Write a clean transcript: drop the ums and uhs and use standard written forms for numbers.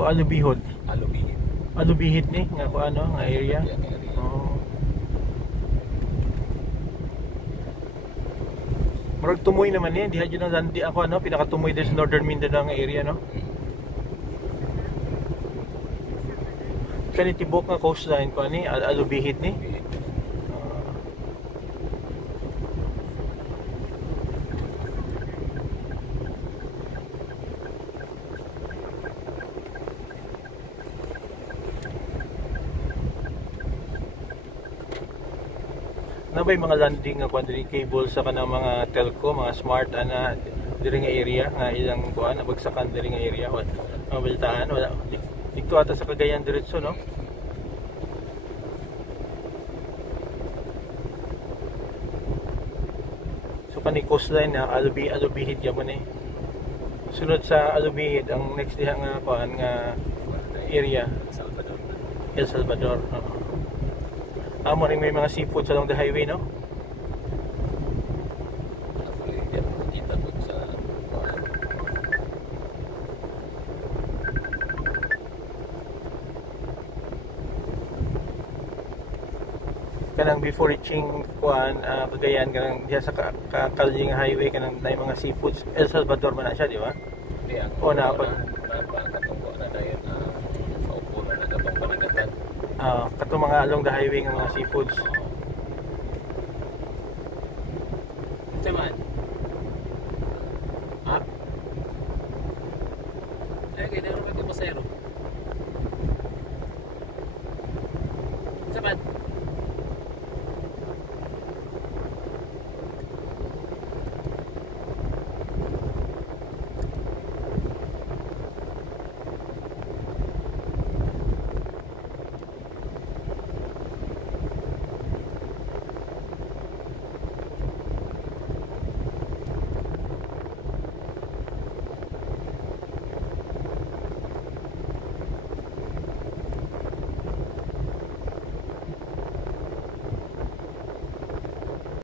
So alubihod. Alubihid. Alubihid ni nga ko ano nga area. Oh. Murag tumoy naman ni diha jud ang di ako ano pinakatumoy din sa Northern Mindanao nga area no. Kani tibok nga coastline ko ani alubihid ni. Nabay mga landing nga kuan diri cable sa kanang mga telco, mga smart ana diri nga area nga ilang kuan nabagsakan diri nga area wala mabaltaan wala dito ata sa Cagayan diretso no. So kani coastline na alubihid gyapon eh. Sunod sa alubihid ang next diha nga kuan nga area El Salvador. Amo rin may mga seafood along the highway, no? Kanang before reaching kuan Cagayan kanang diha sa Kalinga highway kanang nay mga seafoods El Salvador man na siya, di ba? O na pag katungko na dayon paupo na katong paningatan. katong mga along the highway nga mga seafoods.